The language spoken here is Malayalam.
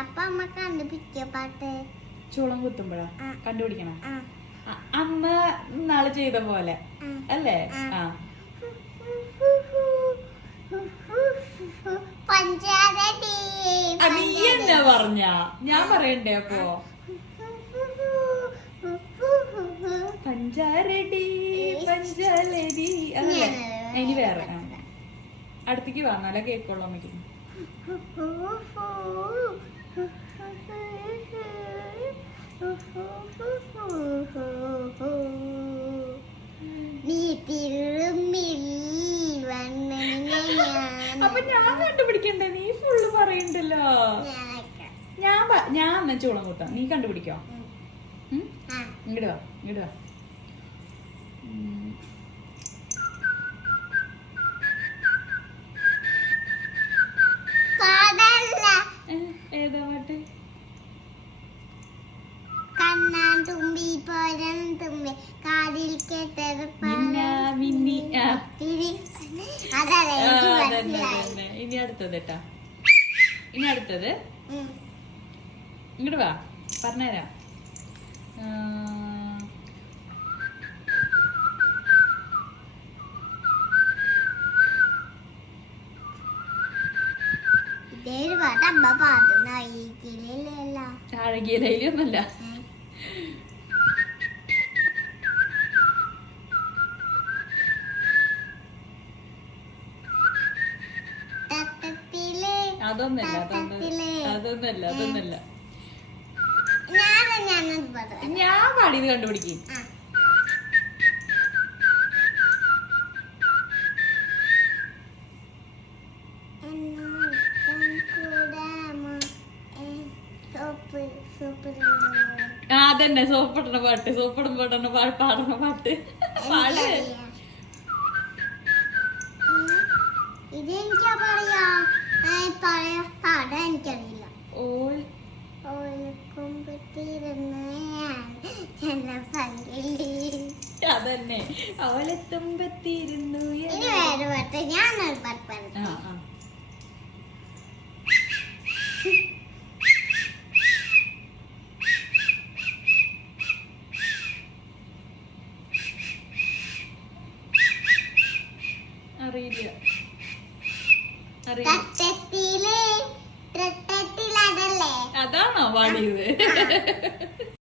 അപ്പൊ അമ്മ കണ്ടുപിടിക്കോ പാട്ട്? ചൂളം കുത്തുമ്പോഴാ കണ്ടുപിടിക്കണം. അമ്മ നാളെ ചെയ്ത പോലെ അല്ലേ? ആ നീ എന്നാ പറഞ്ഞ ഞാൻ പറയണ്ടേ അപ്പൊ? പഞ്ചാരടി പഞ്ചാലടി അതല്ലേ? ഇനി വേറെ അടുത്തേക്ക് വന്നാലേ കേക്കുള്ളൂ അമ്മയ്ക്ക്. അപ്പൊ ഞാൻ കണ്ടുപിടിക്കണ്ടേ? നീ ഫുള്ള് പറയണ്ടല്ലോ. ഞാൻ എന്നാ ചൂളം കൂട്ടാം, നീ കണ്ടുപിടിക്കോ? ഇങ്ങോട്ട് വാ, ഇങ്ങോട്ട് വാ. ഏതാ പാട്ട്? കണ്ണാൻ തുമ്പി പോരം തുമ്പി കാതിൽ കേട്ടത് മിന്നി. അതല്ലേ. ഇനി അടുത്തത് കേട്ടാ, ഇനി അടുത്തത് ഇങ്ങോട്ട് വാ, പറഞ്ഞുതരാം. അഴകിയലൊന്നല്ല. അതൊന്നല്ല, അതൊന്നല്ല. ഞാൻ പാടിയത് കണ്ടുപിടിക്കും. അതന്നെ സോപ്പിടുന്ന പാട്ട്, സോപ്പിടും പാടുന്ന പാടുന്ന പാട്ട് പാട്. ഇതെനിക്കാ പറയാ പാടാൻ എനിക്കറിയില്ല. അതന്നെ അവലെത്തുമ്പത്തിരുന്നു. ഇനി വേറെ പാട്ട്, ഞാനൊരു പാട്ട് പറഞ്ഞു. അറിയില്ല. അതാണോ പാടിയത്?